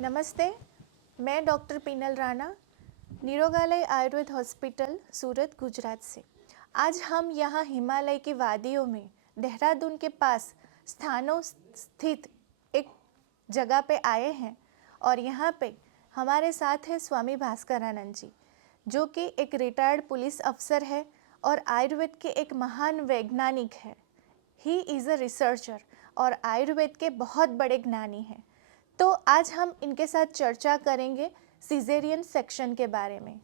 नमस्ते, मैं doctor Pinal Rana, Nirogalaya Ayurved hospital, Surat, Gujarat से। आज हम यहाँ हिमालय की वादियों में देहरादून के पास स्थानों स्थित एक जगह पे आए हैं और यहाँ पे हमारे साथ है स्वामी भास्करानंद जी, जो कि एक रिटायर्ड पुलिस अफसर है और आयुर्वेद के एक महान वैज्ञानिक है। ही इज़ अ रिसर्चर और आयुर्वेद के बहुत बड़े ज्ञानी हैं। तो आज हम इनके साथ चर्चा करेंगे सिजेरियन सेक्शन के बारे में।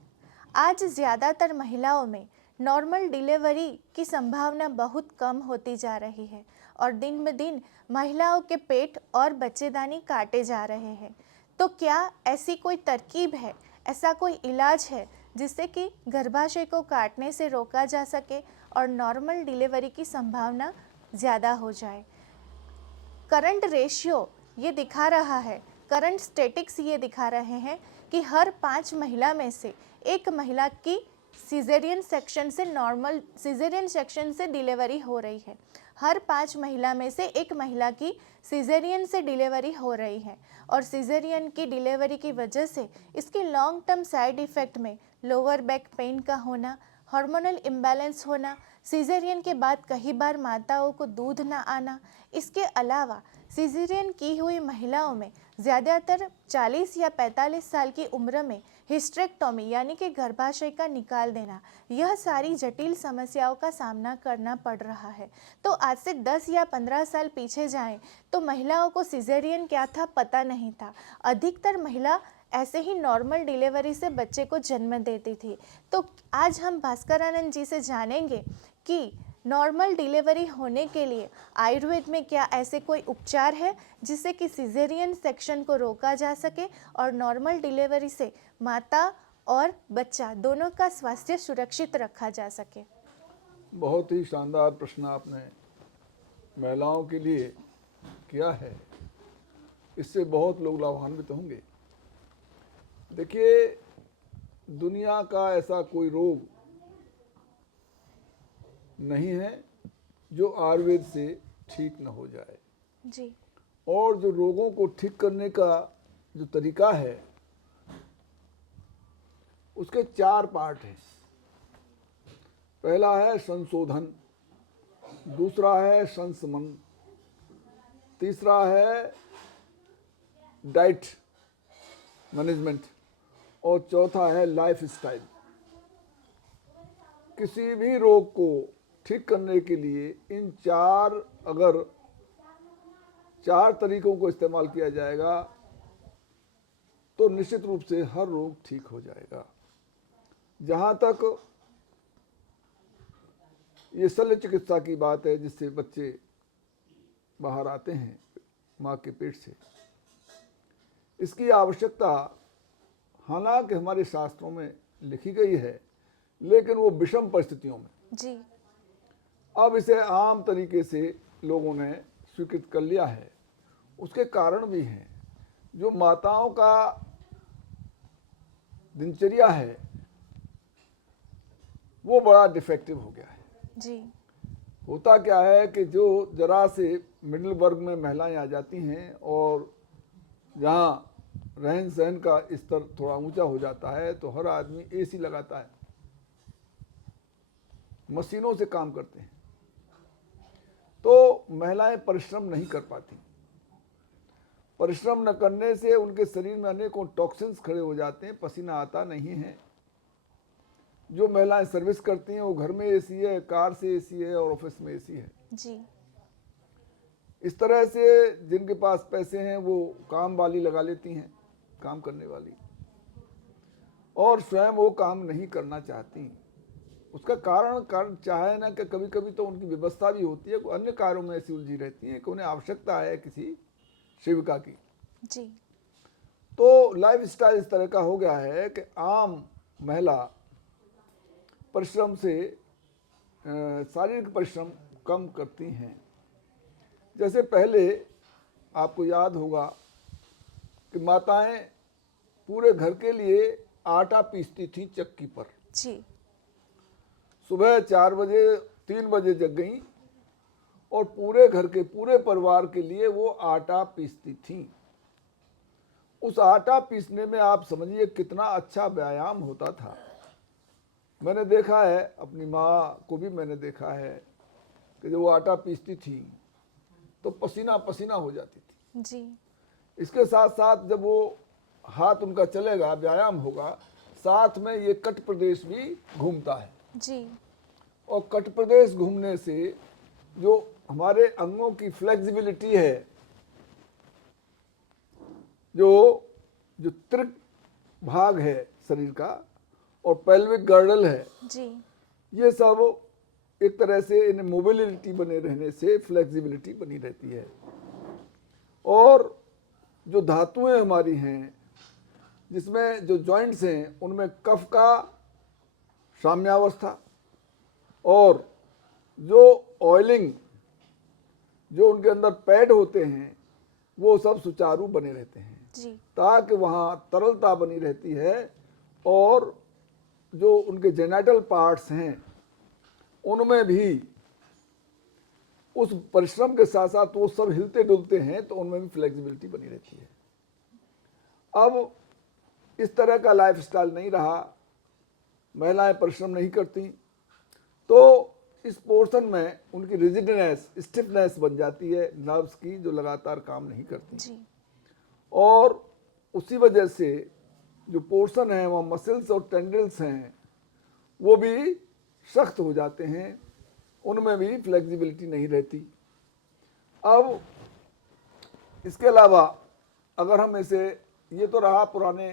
आज ज़्यादातर महिलाओं में नॉर्मल डिलीवरी की संभावना बहुत कम होती जा रही है और दिन ब दिन महिलाओं के पेट और बच्चेदानी काटे जा रहे हैं। तो क्या ऐसी कोई तरकीब है, ऐसा कोई इलाज है जिससे कि गर्भाशय को काटने से रोका जा सके और नॉर्मल डिलीवरी की संभावना ज़्यादा हो जाए? करंट रेशियो ये दिखा रहा है, करंट स्टेटिक्स ये दिखा रहे हैं कि हर 5 महिला में से एक महिला की सिजेरियन सेक्शन से डिलीवरी हो रही है। हर 5 महिला में से एक महिला की सिजेरियन से डिलीवरी हो रही है और सिजेरियन की डिलीवरी की वजह से इसके लॉन्ग टर्म साइड इफ़ेक्ट में लोअर बैक पेन का होना, हार्मोनल इम्बैलेंस होना, सिजेरियन के बाद कई बार माताओं को दूध ना आना। इसके अलावा सिजेरियन की हुई महिलाओं में ज़्यादातर 40 या 45 साल की उम्र में हिस्टेरेक्टोमी यानी कि गर्भाशय का निकाल देना, यह सारी जटिल समस्याओं का सामना करना पड़ रहा है। तो आज से 10 या 15 साल पीछे जाएं तो महिलाओं को सिजेरियन क्या था पता नहीं था। अधिकतर महिला ऐसे ही नॉर्मल डिलीवरी से बच्चे को जन्म देती थी। तो आज हम भास्करानंद जी से जानेंगे कि नॉर्मल डिलीवरी होने के लिए आयुर्वेद में क्या ऐसे कोई उपचार है जिससे कि सिजेरियन सेक्शन को रोका जा सके और नॉर्मल डिलीवरी से माता और बच्चा दोनों का स्वास्थ्य सुरक्षित रखा जा सके। बहुत ही शानदार प्रश्न आपने महिलाओं के लिए किया है। इससे बहुत लोग लाभान्वित होंगे। देखिए, दुनिया का ऐसा कोई रोग नहीं है जो आयुर्वेद से ठीक न हो जाए। जी। और जो रोगों को ठीक करने का जो तरीका है उसके 4 पार्ट हैं। पहला है संशोधन, दूसरा है संशमन, तीसरा है डाइट मैनेजमेंट और चौथा है लाइफ स्टाइल। किसी भी रोग को ठीक करने के लिए इन अगर 4 तरीकों को इस्तेमाल किया जाएगा तो निश्चित रूप से हर रोग ठीक हो जाएगा। जहाँ तक ये शल्य चिकित्सा की बात है, जिससे बच्चे बाहर आते हैं माँ के पेट से, इसकी आवश्यकता हालांकि हमारे शास्त्रों में लिखी गई है, लेकिन वो विषम परिस्थितियों में। जी। अब इसे आम तरीके से लोगों ने स्वीकृत कर लिया है। उसके कारण भी हैं। जो माताओं का दिनचर्या है वो बड़ा डिफेक्टिव हो गया है। जी। होता क्या है कि जो जरा से मिडिल वर्ग में महिलाएं आ जाती हैं और जहाँ रहन सहन का स्तर थोड़ा ऊंचा हो जाता है तो हर आदमी एसी लगाता है, मशीनों से काम करते हैं, तो महिलाएं परिश्रम नहीं कर पाती। परिश्रम न करने से उनके शरीर में अनेकों टॉक्सिन्स खड़े हो जाते हैं, पसीना आता नहीं है। जो महिलाएं सर्विस करती हैं वो घर में एसी है, कार से एसी है और ऑफिस में एसी है। जी। इस तरह से जिनके पास पैसे हैं वो काम वाली लगा लेती हैं, काम करने वाली, और स्वयं वो काम नहीं करना चाहती। उसका कारण चाहे ना कि कभी कभी तो उनकी व्यवस्था भी होती है, अन्य कार्यों में ऐसी उलझी रहती है कि उन्हें आवश्यकता है किसी सेविका की। जी। तो लाइफ स्टाइल इस तरह का हो गया है कि आम महिला परिश्रम से शारीरिक परिश्रम कम करती हैं। जैसे पहले आपको याद होगा कि माताएं पूरे घर के लिए आटा पीसती थी चक्की पर। जी। सुबह 4 बजे 3 बजे जग गई और पूरे घर के पूरे परिवार के लिए वो आटा पीसती थी। उस आटा पीसने में आप समझिए कितना अच्छा व्यायाम होता था। मैंने देखा है, अपनी माँ को भी मैंने देखा है कि जब वो आटा पीसती थी तो पसीना पसीना हो जाती थी। जी। इसके साथ साथ जब वो हाथ उनका चलेगा, व्यायाम होगा, साथ में ये कट प्रदेश भी घूमता है। जी। और कट प्रदेश घूमने से जो हमारे अंगों की फ्लेक्सिबिलिटी है, जो जो त्रिक भाग है शरीर का और पेल्विक गर्डल है, जी। ये सब एक तरह से इन मोबिलिटी बने रहने से फ्लेक्सिबिलिटी बनी रहती है। और जो धातुएं हमारी हैं, जिसमें जो जॉइंट्स हैं, उनमें कफ का साम्यावस्था और जो ऑयलिंग, जो उनके अंदर पैड होते हैं, वो सब सुचारू बने रहते हैं जी। ताकि वहाँ तरलता बनी रहती है। और जो उनके जेनेटल पार्ट्स हैं उनमें भी उस परिश्रम के साथ साथ वो सब हिलते डुलते हैं, तो उनमें भी फ्लेक्सिबिलिटी बनी रहती है। अब इस तरह का लाइफस्टाइल नहीं रहा, महिलाएं परिश्रम नहीं करती, तो इस पोर्शन में उनकी रिजिडनेस, स्टिफनेस बन जाती है नर्व्स की, जो लगातार काम नहीं करती। जी। और उसी वजह से जो पोर्शन है, वहाँ मसल्स और टेंडल्स हैं, वो भी सख्त हो जाते हैं, उनमें भी फ्लेक्सिबिलिटी नहीं रहती। अब इसके अलावा अगर हम इसे, ये तो रहा पुराने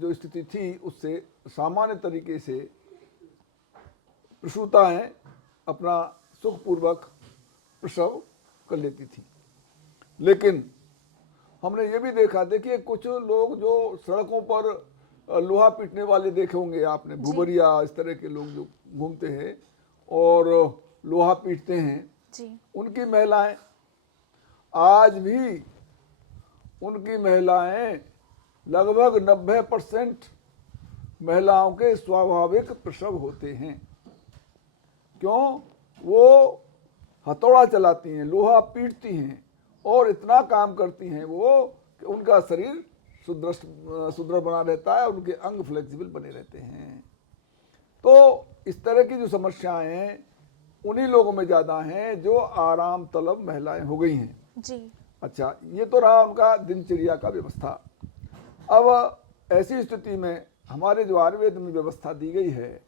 जो स्थिति थी उससे सामान्य तरीके से प्रसूताएं अपना सुखपूर्वक प्रसव कर लेती थी। लेकिन हमने ये भी देखा, देखिए कुछ लोग जो सड़कों पर लोहा पीटने वाले देखे होंगे आपने, भूबरिया इस तरह के लोग जो घूमते हैं और लोहा पीटते हैं, जी। उनकी महिलाएं आज भी, उनकी महिलाएं लगभग 90% महिलाओं के स्वाभाविक प्रसव होते हैं। क्यों? वो हथौड़ा चलाती हैं, लोहा पीटती हैं और इतना काम करती हैं वो कि उनका शरीर सुदृढ़ बना रहता है, उनके अंग फ्लेक्सिबल बने रहते हैं। तो इस तरह की जो समस्याएं हैं उन्हीं लोगों में ज़्यादा हैं जो आराम तलब महिलाएं हो गई हैं। जी। अच्छा, ये तो रहा उनका दिनचर्या का व्यवस्था। अब ऐसी स्थिति में हमारे जो आयुर्वेद में व्यवस्था दी गई है,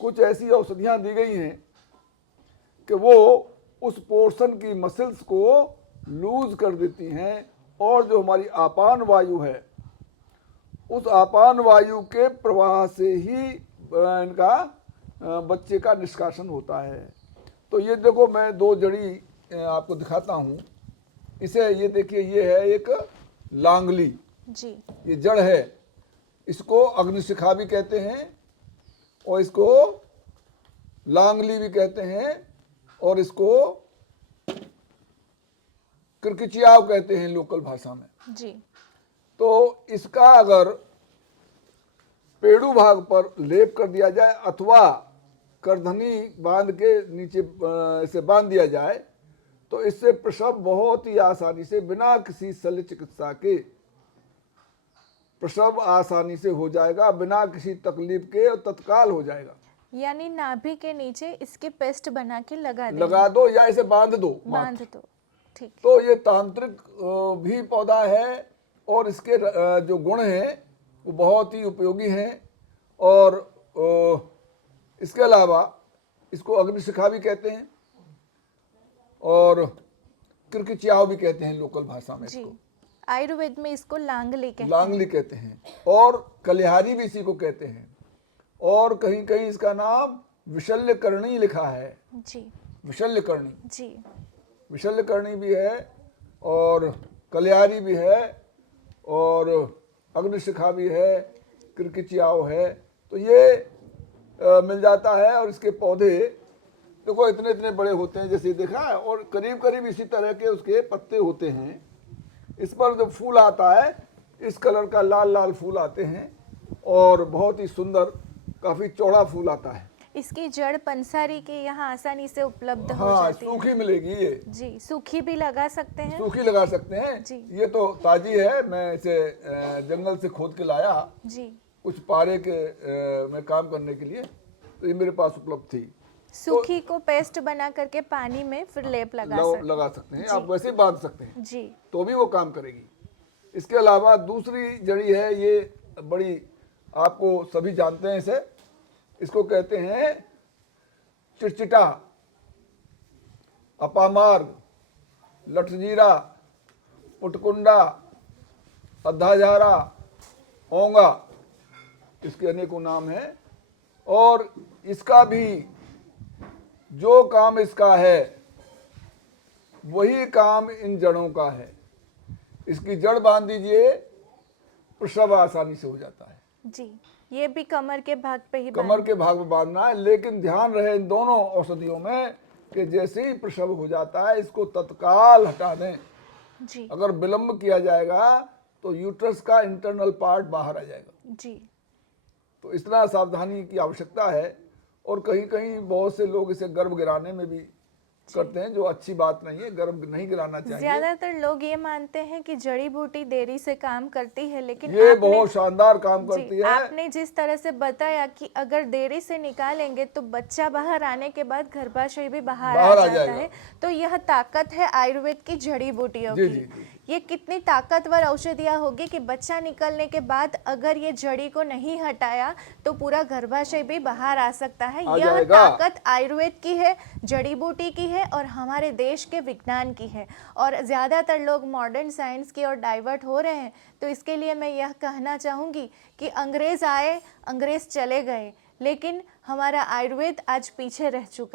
कुछ ऐसी औषधियाँ दी गई हैं कि वो उस पोर्शन की मसल्स को लूज कर देती हैं और जो हमारी आपान वायु है, उस आपान वायु के प्रवाह से ही इनका बच्चे का निष्कासन होता है। तो ये देखो, मैं 2 जड़ी आपको दिखाता हूँ। इसे ये देखिए, ये है एक लांगली। जी। ये जड़ है, इसको अग्निशिखा भी कहते हैं और इसको लांगली भी कहते हैं और इसको किरकिचियाव कहते हैं लोकल भाषा में। जी। तो इसका अगर पेड़ू भाग पर लेप कर दिया जाए अथवा करधनी बांध के नीचे इसे बांध दिया जाए, तो इससे प्रसव बहुत ही आसानी से, बिना किसी शल्य चिकित्सा के प्रसव आसानी से हो जाएगा, बिना किसी तकलीफ के, और तत्काल हो जाएगा। यानी नाभि के नीचे इसके पेस्ट बना के लगा दो या इसे बांध दो, बांध दो। ठीक। तो ये तांत्रिक भी पौधा है और इसके जो गुण हैं वो बहुत ही उपयोगी हैं। और इसके अलावा इसको अग्निशिखा भी कहते हैं और किरकिचियाव भी कहते हैं लोकल भाषा में। इसको आयुर्वेद में इसको लांगली कहते हैं और कलिहारी भी इसी को कहते हैं। और कहीं कहीं इसका नाम विशल्यकर्णी लिखा है। जी। विशल्यकर्णी। जी। विशल्यकर्णी भी है और कलिहारी भी है और अग्निशिखा भी है, किरकिचियाव है। तो ये मिल जाता है। और इसके पौधे देखो इतने इतने बड़े होते हैं, जैसे देखा है, और करीब करीब इसी तरह के उसके पत्ते होते हैं। इस पर जब फूल आता है, इस कलर का लाल लाल फूल आते हैं और बहुत ही सुंदर, काफ़ी चौड़ा फूल आता है। इसकी जड़ पंसारी के यहाँ आसानी से उपलब्ध हो हाँ, जाती है। सूखी मिलेगी ये, जी, सूखी भी लगा सकते हैं। सूखी लगा सकते हैं। जी। ये तो ताजी है, मैं इसे जंगल से खोद के लाया जी, कुछ पारे के में काम करने के लिए, तो ये मेरे पास उपलब्ध थी। सूखी को पेस्ट बना करके पानी में फिर लेप लगा सकते लगा सकते हैं, जी। आप वैसे ही बांध सकते हैं हैं। जी, तो भी वो काम करेगी। इसके अलावा दूसरी जड़ी है, ये बड़ी, आपको सभी जानते हैं इसे, इसको कहते हैं चिटचिटा, अपामार्ग, लठजीरा, पुटकुंडा, अद्धाझारा, ओंगा, इसके अनेकों नाम हैं। और इसका भी जो काम इसका है वही काम इन जड़ों का है। इसकी जड़ बांध दीजिए, प्रसव आसानी से हो जाता है। जी, ये भी कमर के भाग पे ही कमर के भाग में बांधना है, लेकिन ध्यान रहे इन दोनों औषधियों में कि जैसे ही प्रसव हो जाता है इसको तत्काल हटा दें। जी, अगर विलंब किया जाएगा तो यूट्रस का इंटरनल पार्ट बाहर आ जाएगा। जी, तो इतना सावधानी की आवश्यकता है। और कहीं कहीं बहुत से लोग इसे गर्भ गिराने में भी करते हैं, जो अच्छी बात नहीं है, गर्भ नहीं गिराना चाहिए। ज्यादातर लोग ये मानते हैं कि जड़ी बूटी देरी से काम करती है, लेकिन ये आपने बहुत शानदार काम करती जी, है। आपने जिस तरह से बताया कि अगर देरी से निकालेंगे तो बच्चा बाहर आने के बाद गर्भाशय भी बाहर आ जाता जाएगा। है। तो यह ताकत है आयुर्वेद की जड़ी बूटियों जी, की। जी, जी। ये कितनी ताकतवर औषधियाँ होगी कि बच्चा निकलने के बाद अगर ये जड़ी को नहीं हटाया तो पूरा गर्भाशय भी बाहर आ सकता है। आ यह जाएगा। ताकत आयुर्वेद की है, जड़ी बूटी की है और हमारे देश के विज्ञान की है। और ज़्यादातर लोग मॉडर्न साइंस की ओर डाइवर्ट हो रहे हैं, तो इसके लिए मैं यह कहना चाहूँगी कि अंग्रेज़ आए, अंग्रेज़ चले गए, लेकिन हमारा आयुर्वेद आज पीछे रह चुका है।